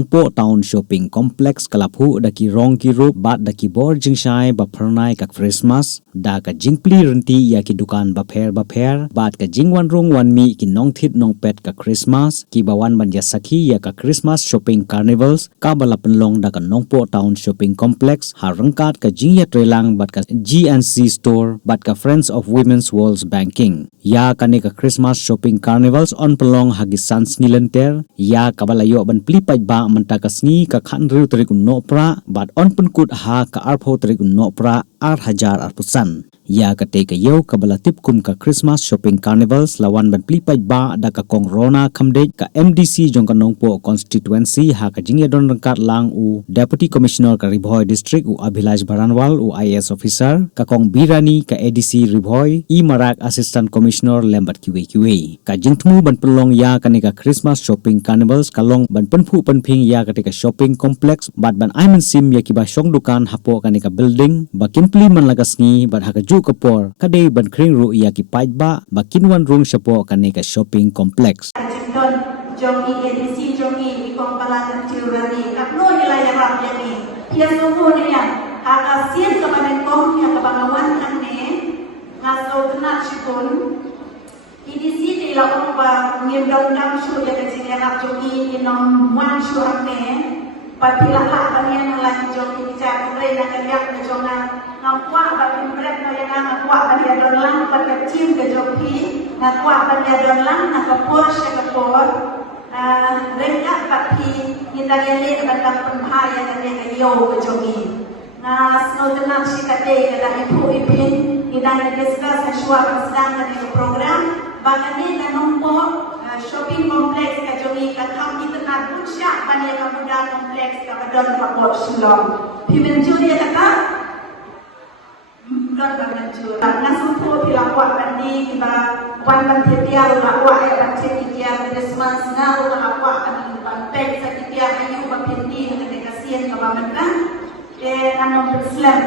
Nongpo Town Shopping Complex kalaphu daki rong ki rup bat daki bor jingshai ba pharnaai ka Christmas da ka jingpli runti ya ki dukan ba pher bat ka jingwan rung wan mi ki nongthit nongpet ka Christmas ki bawan ban ya sakhi ya ka Christmas Shopping Carnivals ka balapenlong da ka Nongpo Town Shopping Complex harangkat ka jingya trelang bat ka GNC Store bat ka Friends of Women's World's Banking ya kane ka Christmas Shopping Carnivals on pelong hagi sans ngilenter ya kabalayo ban plipaj ba manta ka sngi ka khanru tarik Nohprah bat on penkut ha ka arpho tarik Nohprah hajar arpusan ya kate ka yo kabala tipkum ka Christmas Shopping Carnivals lawan ban plipaj ba da ka kongrona khamdej ka MDC jong ka Nongpo constituency ha ka jingya don rangkat lang u Deputy Commissioner ka Ribhoi District u Abhilash Baranwal u IAS officer ka kong Birani ka ADC Ribhoi i Marak Assistant Commissioner lembat QA ka jingtmu ban pelong ya kane ka Christmas Shopping Carnivals kalong ban penphu penping ya kate ka shopping complex bat ban aiman sim ya ki ba shong dukan hapo kane ka building ba kimpli man lagasngi bat ha ka ju kapor kadai ban kring ru ya ki paj ba bakinwan rung sapo kane ka shopping complex Jindon jong EDC jong i kompalan tirani kapno nilai rap yani pia suhu ni ya haka sien ka banen kong ya ka bangawan ane ngaso kena chipun EDC di la ba ngiem dong dam shu ya ka jinga rap jong i inom wan shu ane patila ha banian la jong i bicara kre na kaliak na jonga ngakwa batin berat na yang ngakwa badia donlang pada cim ke joki ngakwa badia donlang nak Porsche ke Ford rendah pati kita gele pada penhaya dan yang yo ke joki na snow tenang si kate kada ibu ipin kita discuss aswa sedang dengan program bagani dan Nongpo shopping complex ke joki ka kham kita nak puncak badia kamuda complex ka badon pakot silong pimenju dia kata dan menuju. Nasupo pilakwa bandi kita wan bantiar lakwa ya bantiar Christmas ngau lakwa kami bantek sakitiar ayu bapindi dengan kasihan kabamentang anom Islam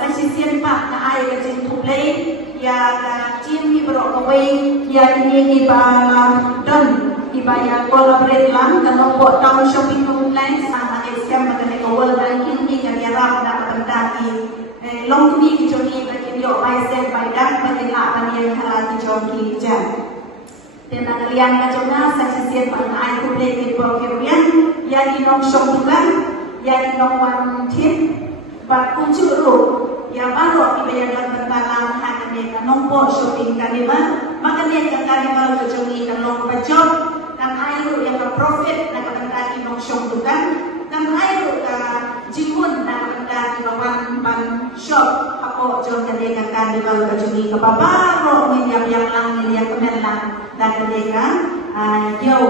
sasisian pak na ay kajin tublay ya cim ni berokaway ya ini iba don iba ya collaborate lang dengan Nongpo Town Shopping Complex sama SM mengenai World Banking ni yang diarap nak berdaki long ni kijoki berkidio baisen badak berkena banian halal kijoki jam. Dan kalian kacona sasisian pada air kulit di program yang di Nongshong juga, yang di Nongwan tim, bakun curu yang baru dibayar bertalang hanya mereka Nongpo Shopping Carnival, maka dia yang Carnival kijoki dan long bajot dan air yang berprofit nak berdaki Nongshong juga. Dan air jimun dan benda di bawah ban shop apa jom mereka Carnival bajuni ke babaro media yang lang media kemelang dan mereka yo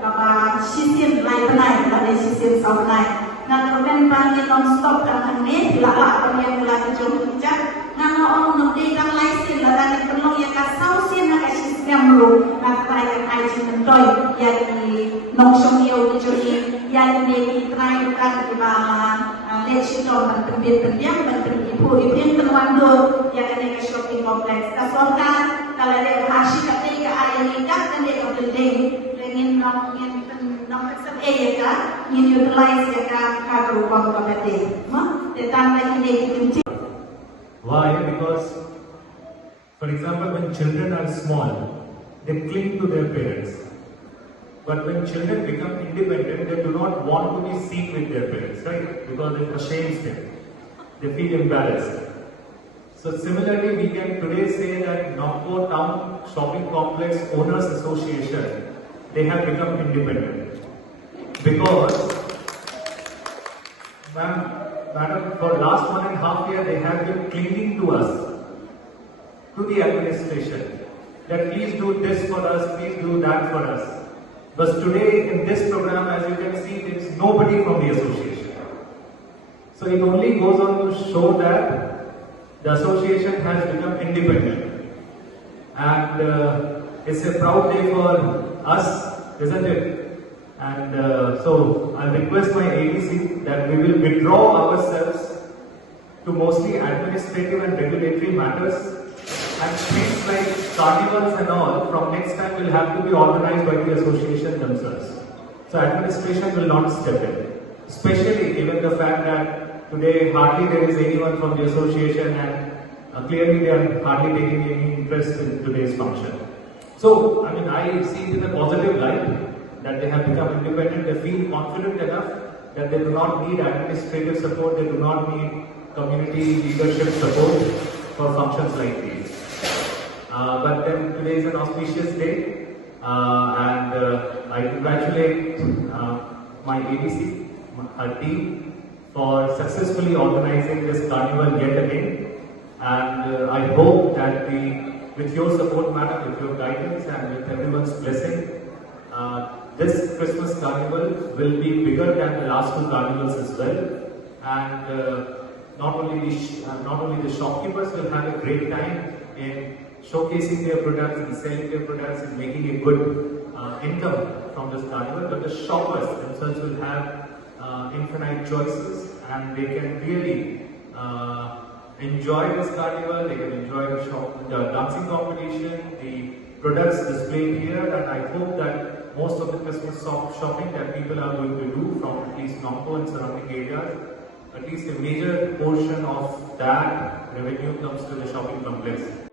kapa sistem lain penai dan sistem saunai dan kemudian bagi non-stop dan ini bila yang mulai jom kijak ngano orang memberikan license dan perlu yang kasau sih nak sistem lu nak mereka kaji mentoy yang di Nongshong yo dijoi yang ini try bukan di bawah legislator menteri ibu yang penwandu yang ada ke shopping complex kasolkan kalau ada hasil ketika ada nikah dan dia building ingin nomor satu ya ingin utilize ya kagu kompeten tentang ini why? Because for example when children are small they cling to their parents. But when children become independent, they do not want to be seen with their parents, right? Because it ashames them. They feel embarrassed. So similarly, we can today say that Nongpo Town Shopping Complex Owners Association, they have become independent. Because, madam, for last 1.5 years, they have been clinging to us, to the administration, that please do this for us, please do that for us. But today in this program, as you can see, there is nobody from the association. So it only goes on to show that the association has become independent. And it's a proud day for us, isn't it? And so I request my ADC that we will withdraw ourselves to mostly administrative and regulatory matters. And things like carnivals and all, from next time will have to be organized by the association themselves. So So administration will not step in, especially given the fact that today hardly there is anyone from the association, and clearly they are hardly taking any interest in today's function. So, I mean, I see it in a positive light that they have become independent. They feel confident enough that they do not need administrative support, they do not need community leadership support for functions like these. But then today is an auspicious day, and I congratulate my ABC, our team, for successfully organizing this carnival yet again. And I hope that with your support, madam, with your guidance, and with everyone's blessing, this Christmas carnival will be bigger than the last two carnivals as well. And not only the shopkeepers will have a great time in showcasing their products and selling their products and making a good income from this carnival, but the shoppers themselves will have infinite choices, and they can really enjoy this carnival. They can enjoy the dancing competition, the products displayed here, and I hope that most of the Christmas shopping that people are going to do from at least Nohprah and surrounding areas, at least a major portion of that revenue comes to the shopping complex.